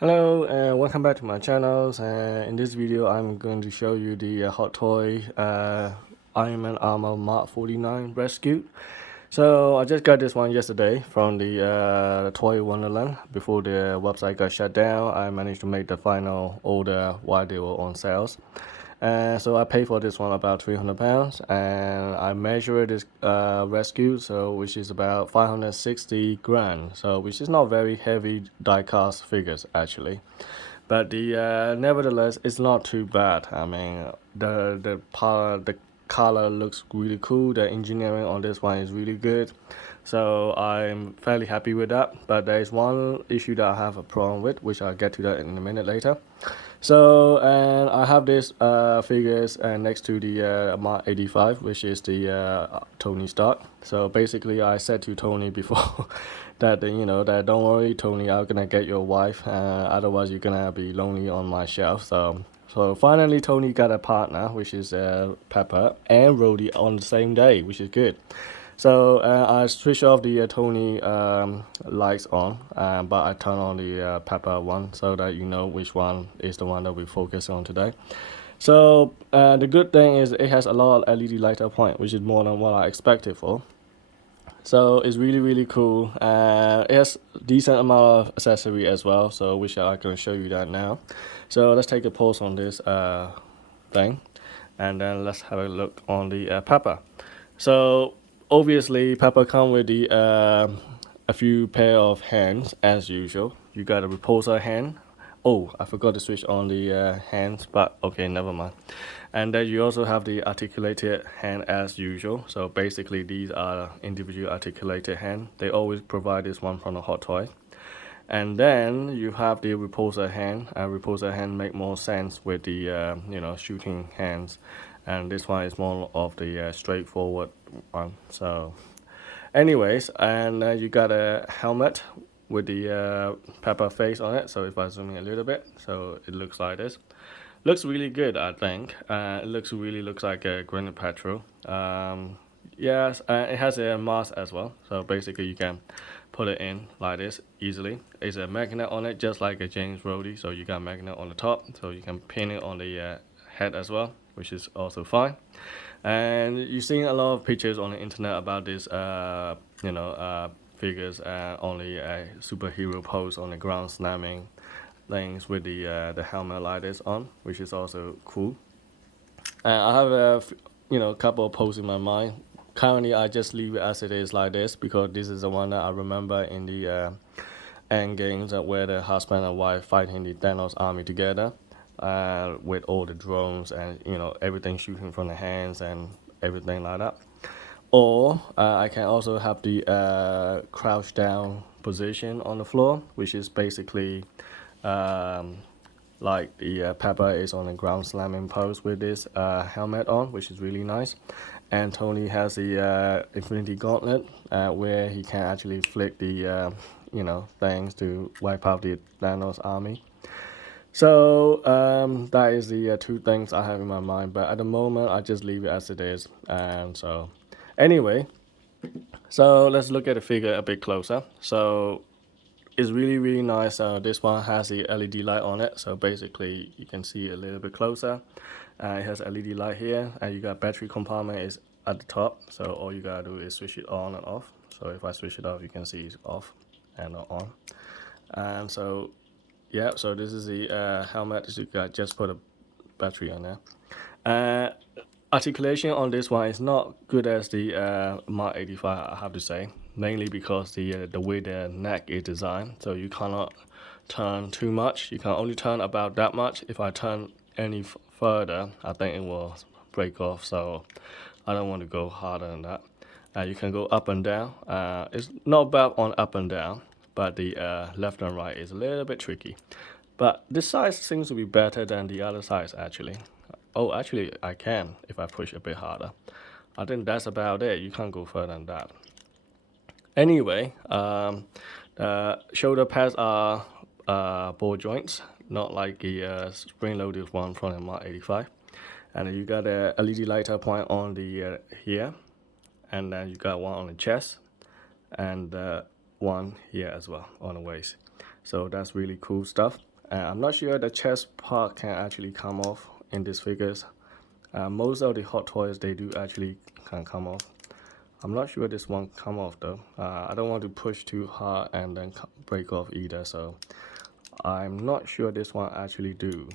Hello and welcome back to my channel. In this video I'm going to show you the hot toy Iron Man Armor Mark 49 rescue. So I just got this one yesterday from the Toy Wonderland. Before the website got shut down, I managed to make the final order while they were on sales. So I paid for this one about £300, and I measured this rescue, so which is about 560 grand. So which is not very heavy die-cast figures actually, but the nevertheless it's not too bad. I mean the color looks really cool. The engineering on this one is really good. So I'm fairly happy with that, but there is one issue that I have a problem with, which I'll get to that in a minute later. So, and I have this figures next to the Mark 85, which is the Tony Stark. So basically, I said to Tony before that that don't worry, Tony, I'm gonna get your wife. Otherwise, you're gonna be lonely on my shelf. So finally, Tony got a partner, which is Pepper and Rhodey on the same day, which is good. So I switch off the Tony lights on, but I turn on the Pepper one so that you know which one is the one that we focus on today. So the good thing is it has a lot of LED light up point, which is more than what I expected for. So it's really cool. It has decent amount of accessory as well, so which I can show you that now. So let's take a pause on this thing, and then let's have a look on the Pepper. So obviously Pepper come with the a few pair of hands as usual. You got a repulsor hand. Oh, I forgot to switch on the hands, but okay, never mind. And then you also have the articulated hand as usual. So basically these are individual articulated hand. They always provide this one from the hot toy. And then you have the repulsor hand. Repulsor hand make more sense with the shooting hands, and this one is more of the straightforward one. So anyways, and you got a helmet with the Pepper face on it. So if I zoom in a little bit, so it looks like this. Looks really good, I think. It really looks like a Gwyneth Paltrow. Yes, it has a mask as well. So basically you can put it in like this easily. It's a magnet on it, just like a James Rhodey. So you got a magnet on the top, so you can pin it on the head as well, which is also fine. And you've seen a lot of pictures on the internet about this, figures only a superhero pose on the ground slamming things with the helmet like this on, which is also cool. I have a couple of poses in my mind. Currently, I just leave it as it is like this because this is the one that I remember in the Endgames where the husband and wife fighting the Thanos army together. With all the drones and everything shooting from the hands and everything like that. Or I can also have the crouch down position on the floor, which is basically like the Pepper is on the ground slamming pose with this helmet on, which is really nice. And Tony has the Infinity Gauntlet where he can actually flick the things to wipe out the Thanos army. So that is the two things I have in my mind, but at the moment I just leave it as it is. And so anyway, so let's look at the figure a bit closer. So it's really nice. This one has the LED light on it, so basically you can see a little bit closer. It has LED light here, and you got battery compartment is at the top, so all you gotta do is switch it on and off. So if I switch it off, you can see it's off and on. And so yeah, so this is the helmet. You got just put a battery on there. Articulation on this one is not good as the Mark 85, I have to say, mainly because the way the neck is designed. So you cannot turn too much. You can only turn about that much. If I turn any further, I think it will break off. So I don't want to go harder than that. You can go up and down. It's not bad on up and down, but the left and right is a little bit tricky. But this size seems to be better than the other size actually. Oh, actually I can if I push a bit harder. I think that's about it. You can't go further than that. Anyway, shoulder pads are ball joints, not like the spring-loaded one from the Mark 85. And you got a LED lighter point on the here, and then you got one on the chest, and one here as well on the waist. So that's really cool stuff. I'm not sure the chest part can actually come off in these figures. Most of the hot toys, they do actually can come off. I'm not sure this one come off though. I don't want to push too hard and then break off either, so I'm not sure this one actually do.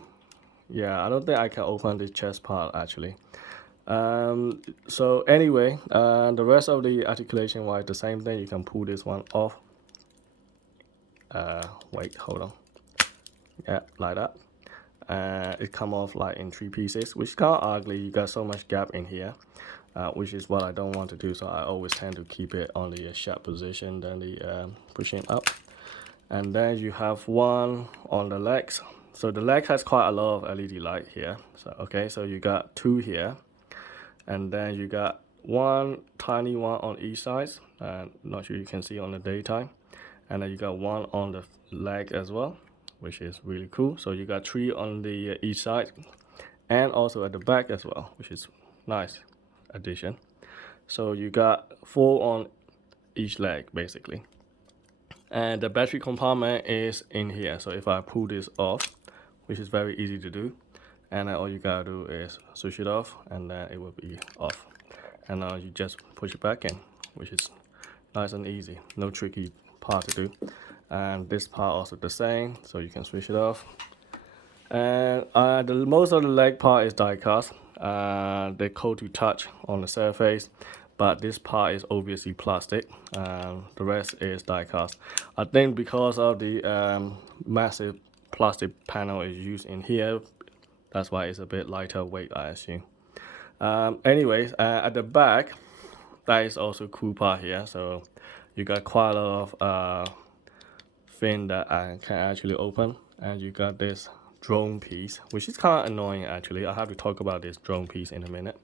Yeah, I don't think I can open the chest part actually. So anyway, the rest of the articulation wise, the same thing. You can pull this one off. Wait, hold on. Yeah, like that. It come off like in 3 pieces, which is kind of ugly. You got so much gap in here, which is what I don't want to do. So I always tend to keep it on the sharp position, then the pushing up. And then you have one on the legs. So the leg has quite a lot of LED light here. So okay, so you got 2 here, and then you got one tiny one on each side. Not sure you can see on the daytime. And then you got one on the leg as well, which is really cool. So you got 3 on the each side, and also at the back as well, which is nice addition. So you got 4 on each leg basically. And the battery compartment is in here. So if I pull this off, which is very easy to do, and then all you gotta do is switch it off, and then it will be off. And now you just push it back in, which is nice and easy. No tricky part to do. And this part also the same, so you can switch it off. And most of the leg part is die cast. They're cold to touch on the surface, but this part is obviously plastic. The rest is die cast. I think because of the massive plastic panel is used in here, that's why it's a bit lighter weight, I assume. Anyways, at the back, that is also cool part here. So you got quite a lot of fin that I can actually open, and you got this drone piece, which is kind of annoying actually. I have to talk about this drone piece in a minute.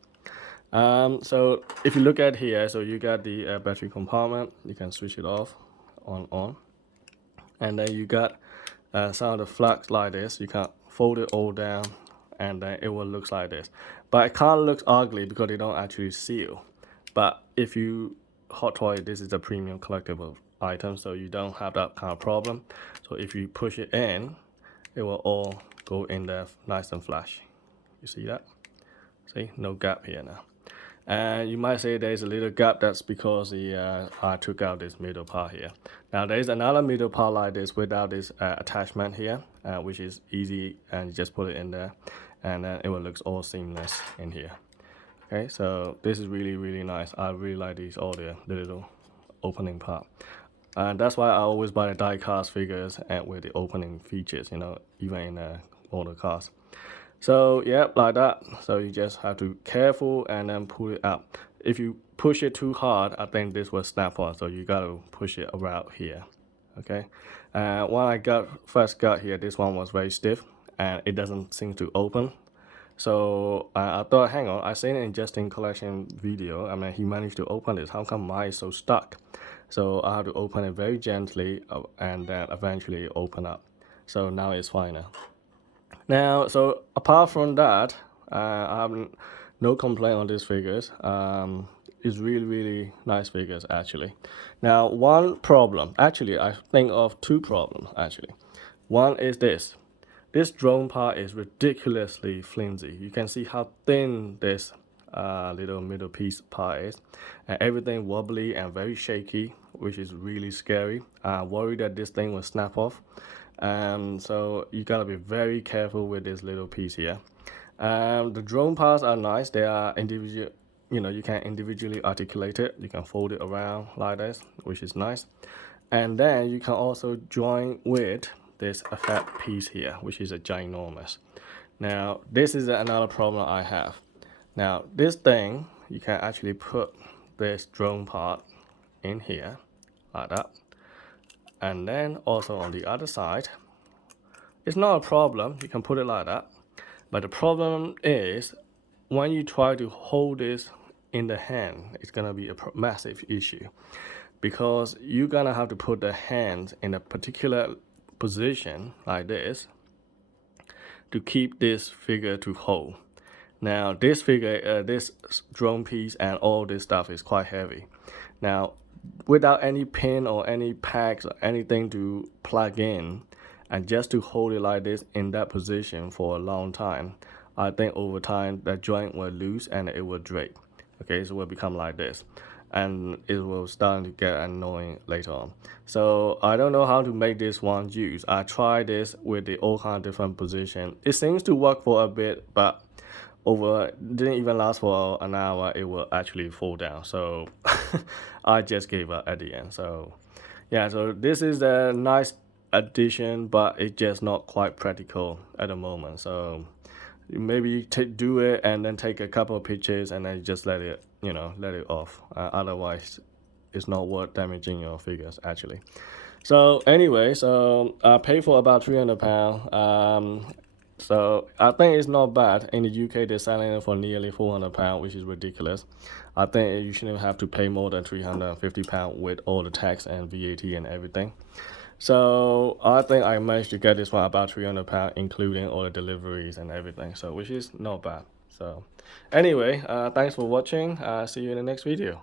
So if you look at here, so you got the battery compartment. You can switch it off, on, and then you got some of the flags like this. You can fold it all down, and then it will look like this. But it kind of looks ugly because they don't actually seal. But if you hot toy, this is a premium collectible item, so you don't have that kind of problem. So if you push it in, it will all go in there nice and flash. You see that? See, no gap here now. And you might say there's a little gap. That's because I took out this middle part here. Now there's another middle part like this without this attachment here, which is easy, and you just put it in there, and then it will look all seamless in here. Okay, so this is really nice. I really like these, all the little opening part, and that's why I always buy the die cast figures and with the opening features, you know, even in motor cars. So yeah, like that. So you just have to careful and then pull it up. If you push it too hard, I think this will snap on. So you gotta push it around here. Okay. When I first got here, this one was very stiff and it doesn't seem to open. So I thought, hang on, I seen it in Justin Collection video. I mean, he managed to open this. How come mine is so stuck? So I have to open it very gently and then eventually open up. So now it's fine now. Now, so apart from that, I have no complaint on these figures. It's really nice figures actually. Now, one problem, actually, I think of 2 problems actually. One is this. This drone part is ridiculously flimsy. You can see how thin this little middle piece part is, and everything wobbly and very shaky, which is really scary. I'm worried that this thing will snap off. So you gotta be very careful with this little piece here. The drone parts are nice. They are individual, you know, you can individually articulate it. You can fold it around like this, which is nice. And then you can also join with this effect piece here, which is a ginormous. Now, this is another problem I have. Now, this thing, you can actually put this drone part in here, like that. And then also on the other side, it's not a problem. You can put it like that. But the problem is, when you try to hold this in the hand, it's gonna be a massive issue, because you're gonna have to put the hands in a particular position like this to keep this figure to hold. Now this figure, this drone piece and all this stuff is quite heavy. Now without any pin or any packs or anything to plug in, and just to hold it like this in that position for a long time, I think over time the joint will loose and it will drape. Okay, so it will become like this, and it will start to get annoying later on. So I don't know how to make this one use. I tried this with the all kind of different position. It seems to work for a bit, but didn't even last for an hour. It will actually fall down. So I just gave up at the end. So yeah, so this is a nice addition, but it's just not quite practical at the moment. So maybe do it and then take a couple of pictures and then just let it off. Otherwise it's not worth damaging your figures actually. So anyway, so I paid for about £300. So I think it's not bad. In the UK they're selling it for nearly £400, which is ridiculous. I think you shouldn't have to pay more than £350 with all the tax and VAT and everything. So I think I managed to get this one about £300, including all the deliveries and everything. So which is not bad. So anyway, thanks for watching. See you in the next video.